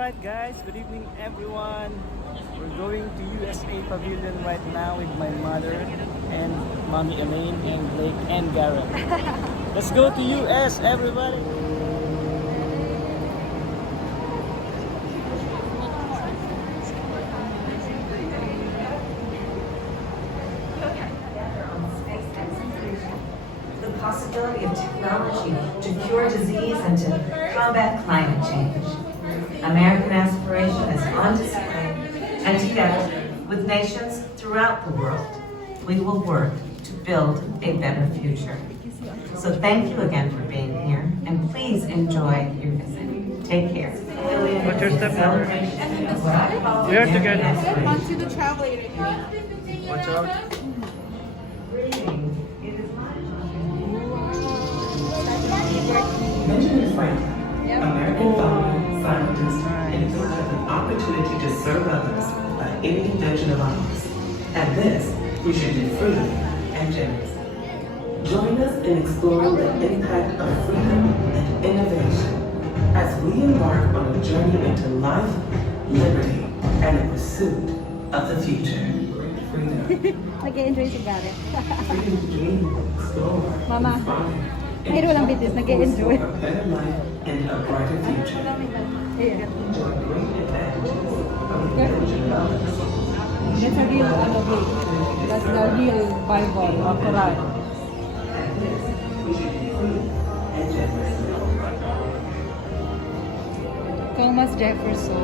Alright guys, good evening everyone. We're going to USA Pavilion right now with my mother and Mommy Elaine and Blake and Garrett. Let's go to US everybody! The possibility of technology to cure disease and to combat climate change. American aspiration is on display, and together with nations throughout the world, we will work to build a better future. So thank you again for being here, and please enjoy your visit. Take care. What's your stepmother? We are together. On to the travelator. Watch out. Benjamin Franklin, American founder, scientist, and thought of an opportunity to serve others by any invention of ours. At this, we should be free and generous. Join us in exploring the impact of freedom and innovation as we embark on a journey into life, liberty, and the pursuit of the future. Freedom. Nag-e-enjoy si Garrett. Freedom to dream, explore, Mama. inspire, Mayroon lang bitis, nag-e-enjoy. a better life and a brighter future. Enjoy great advantages of the invention of others. That's a real Bible. That's the real Bible or Quran. We should be free and generous. Thomas Jefferson.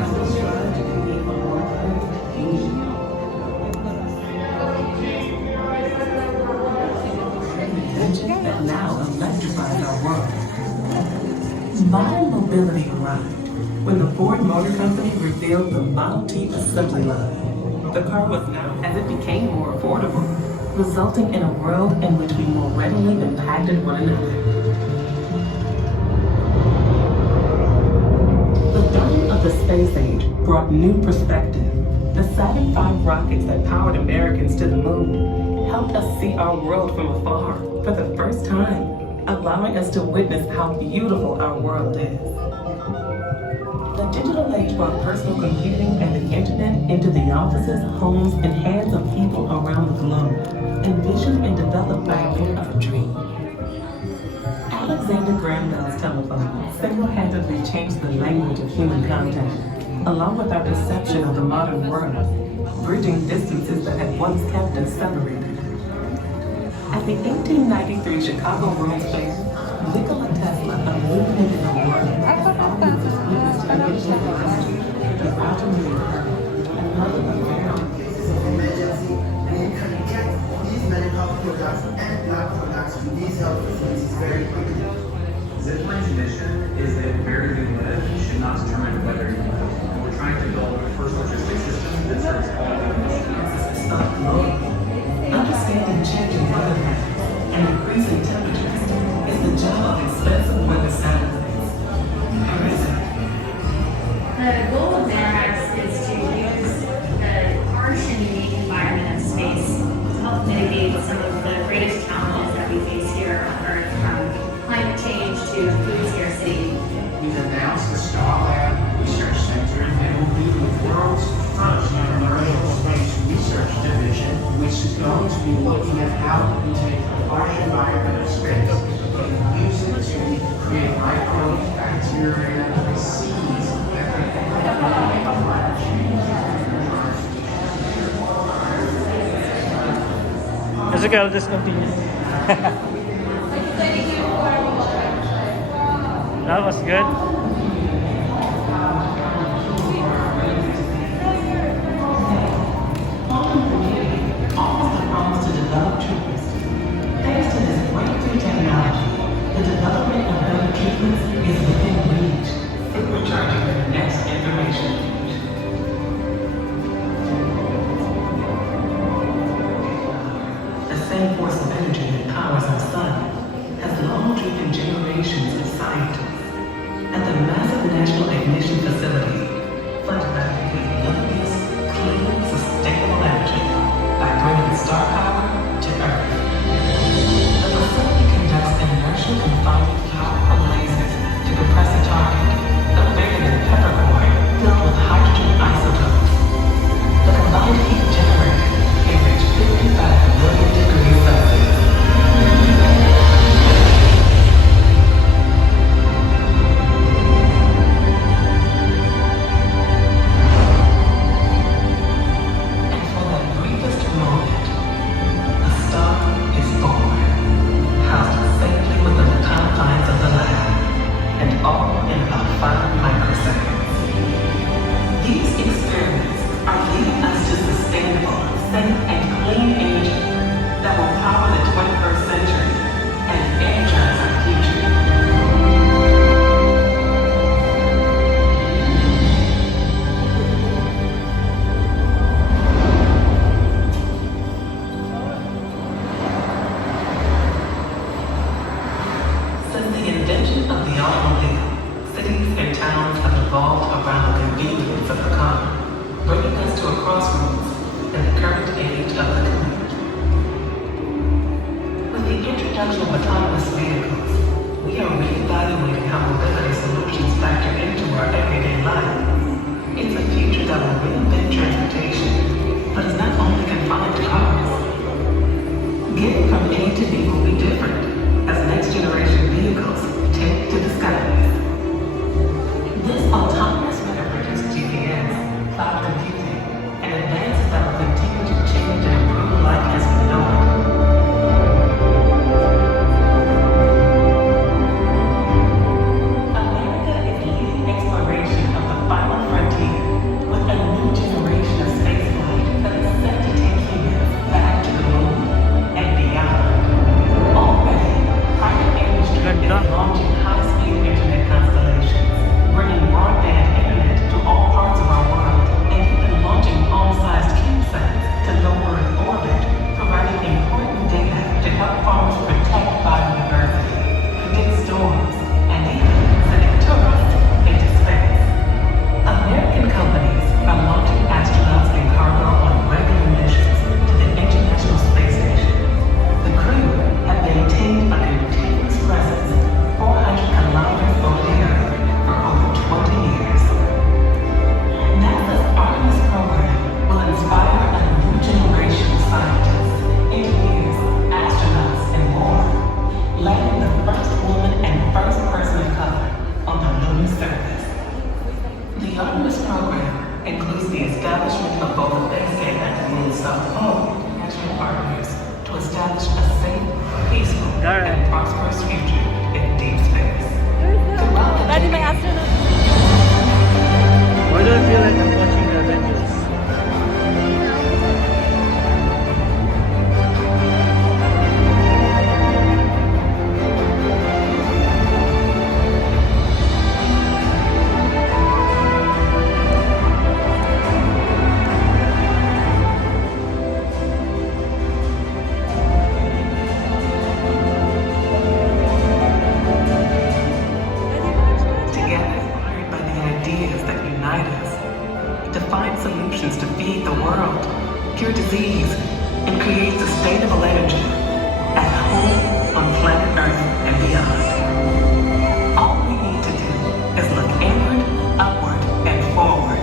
As we strive to create a more perfect future. Invention that now electrifies our world. Modern mobility arrived when the Ford Motor Company revealed the Model T assembly line. The car was now as it became more affordable, resulting in a world in which we more readily impacted one another. The dawn of the space age brought new perspective. The Saturn V rockets that powered Americans to the moon helped us see our world from afar for the first time, allowing us to witness how beautiful our world is. The digital age brought personal computing and the internet into the offices, homes, and hands of people around the globe, envisioned and developed by way of a dream. Alexander Graham Bell's telephone single-handedly changed the language of human contact, along with our perception of the modern world, bridging distances that had once kept us separated. At the 1893 Chicago World's Fair, Nikola Tesla illuminated the world with all of his witnessed invention and history, the Roger Miller, another unveiled. These medical products and lab products to these health facilities very quickly. Zipline's mission is that where you live should not determine whether you live. And we're trying to build a first logistics system that serves all of Understanding changing weather patterns and increasing temperatures is the job of expensive weather satellites. How is it? The goal of NARAX is to use the harsh and unique environment of space to help mitigate some of the greatest challenges that we face here on Earth, from climate change to food scarcity. We've announced the Starlab Research Center that will be the world's first commercial space research division, which is going to be looking at how we take the harsh environment of space and use it to create microbes, bacteria, seeds that can help climate change. It's okay, I'll just continue. That was good. Almost to develop treatments. Thanks to this breakthrough technology, the development of better treatments is within reach. Supercharging the next information. The same force of energy that powers our sun has long driven generations of scientists. At the introduction of autonomous vehicles, we are reevaluating how mobility solutions factor into our everyday life. It's a future that will reinvent transportation, but is not only confined to cars. Getting from A to B will be different as next generation vehicles take to the skies. This autonomous references GPS, cloud computing, and advances that will continue to change and improve life as we know it. America is leading exploration of the final frontier with a new generation of spaceflight that is set to take humans back to the moon and beyond. Already, private industry is launching high-speed internet constellations, bringing broadband internet to all parts of our world, and even launching home-sized CubeSats to low Earth orbit, providing important data to help farmers protect biodiversity, predict storms, and even sending tourists into space. American companies are launching astronauts and cargo on regular missions to the International Space Station. The crew have maintained a continuous presence 400 kilometers over the Earth for over 20 years. NASA's Artemis program will inspire a new generation of scientists, engineers, astronauts, and more, landing the first woman and first person of color on the lunar surface. The Artemis program includes the establishment of both a base and the moon's south pole as your partners to establish a safe, peaceful, and prosperous future in deep space. Daddy, may astronaut. Why do I feel like I'm watching the Avengers? Together, inspired by the ideas that unite us, to find solutions to feed the world, cure disease, and create sustainable energy at home, on planet Earth, and beyond. All we need to do is look inward, upward, and forward,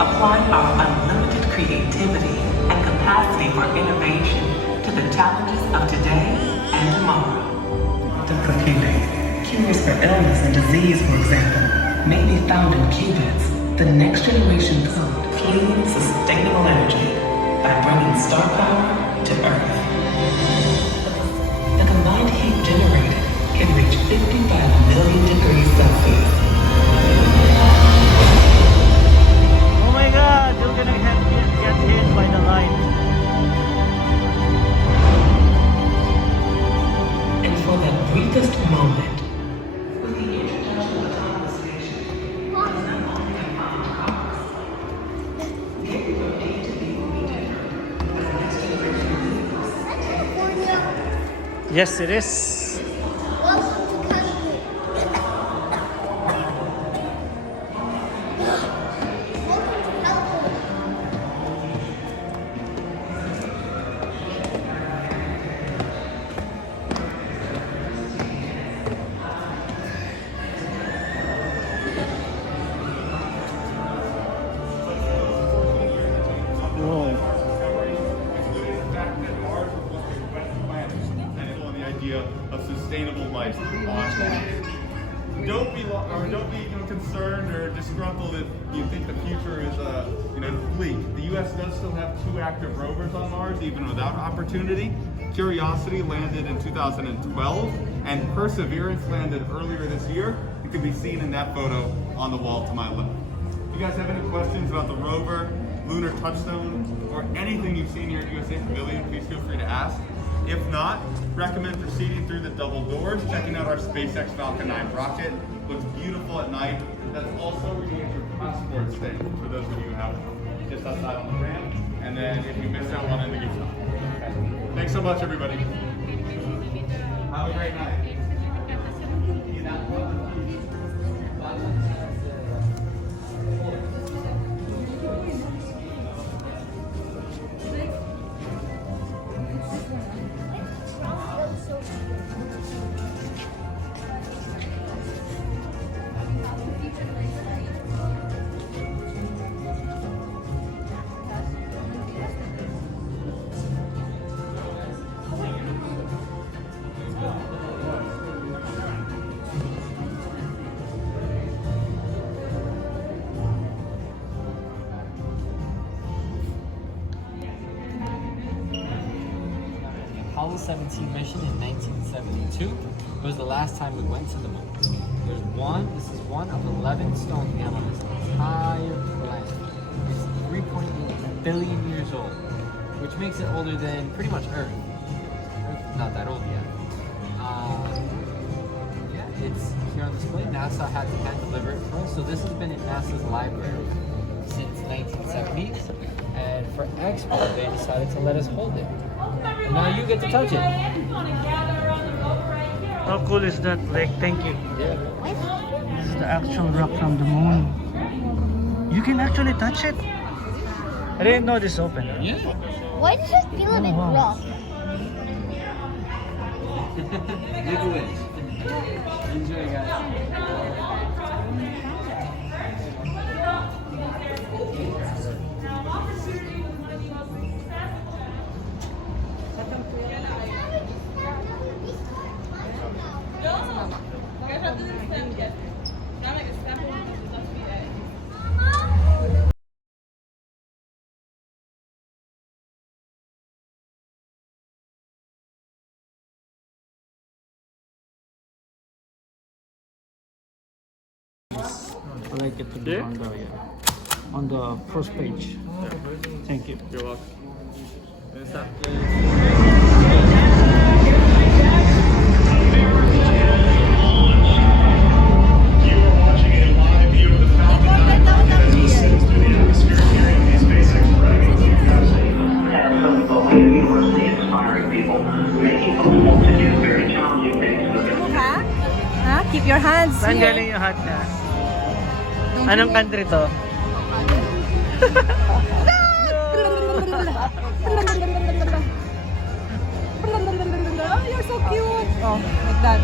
applying our unlimited creativity and capacity for innovation to the challenges of today and tomorrow. Quantum computing, cures for illness and disease, for example, may be found in qubits, the next generation code, clean, sustainable energy by bringing star power to Earth. The combined heat generated can reach 55 million degrees Celsius. Oh my god, you're gonna get hit by the line. And for that briefest moment, with the introduction of autonomous station, what is not only confined to cars, getting from A to B will be different as the next generation vehicles take. Yes, it is. Welcome to country. Welcome to California. Whoa. On the idea of sustainable life on Mars. Don't be concerned or disgruntled if you think the future is bleak. The U.S. does still have 2 active rovers on Mars, even without opportunity. Curiosity landed in 2012, and Perseverance landed earlier this year. It can be seen in that photo on the wall to my left. If you guys have any questions about the rover, lunar touchstone, or anything you've seen here at USA Pavilion, please feel free to ask. If not, recommend proceeding through the double doors, checking out our SpaceX Falcon 9 rocket. Looks beautiful at night. That's also where you get your passport stamp, for those of you who have one, just outside on the ramp. And then if you miss that one, in the gift shop. Okay. Thanks so much, everybody. Have a great night. So Apollo 17 mission in 1972. It was the last time we went to the moon. This is one of 11 stones we have on this entire planet. It's 3.8 billion years old, which makes it older than pretty much Earth. Earth's not that old yet. Yeah, it's here on display. NASA had to hand deliver it for us. So this has been in NASA's library since 1970s. And for EXPO, they decided to let us hold it. And now you get to touch it. How cool is that, Blake? Thank you. Yeah. This is the actual rock from the moon. You can actually touch it. I didn't know this open. Yeah. Why does it feel a bit rough? Make a wish. Enjoy, guys. I like it to be on the first page. Thank you. You're welcome. You are watching a live view of the Falcon 9 rocket as it ascends through the atmosphere here in the SpaceX Dragon. Some local university inspiring people, making people to do very challenging things. Ha? Keep your hands Saan here. galing yung hat niya? Anong country to? Oh, you're so cute. Oh, like that.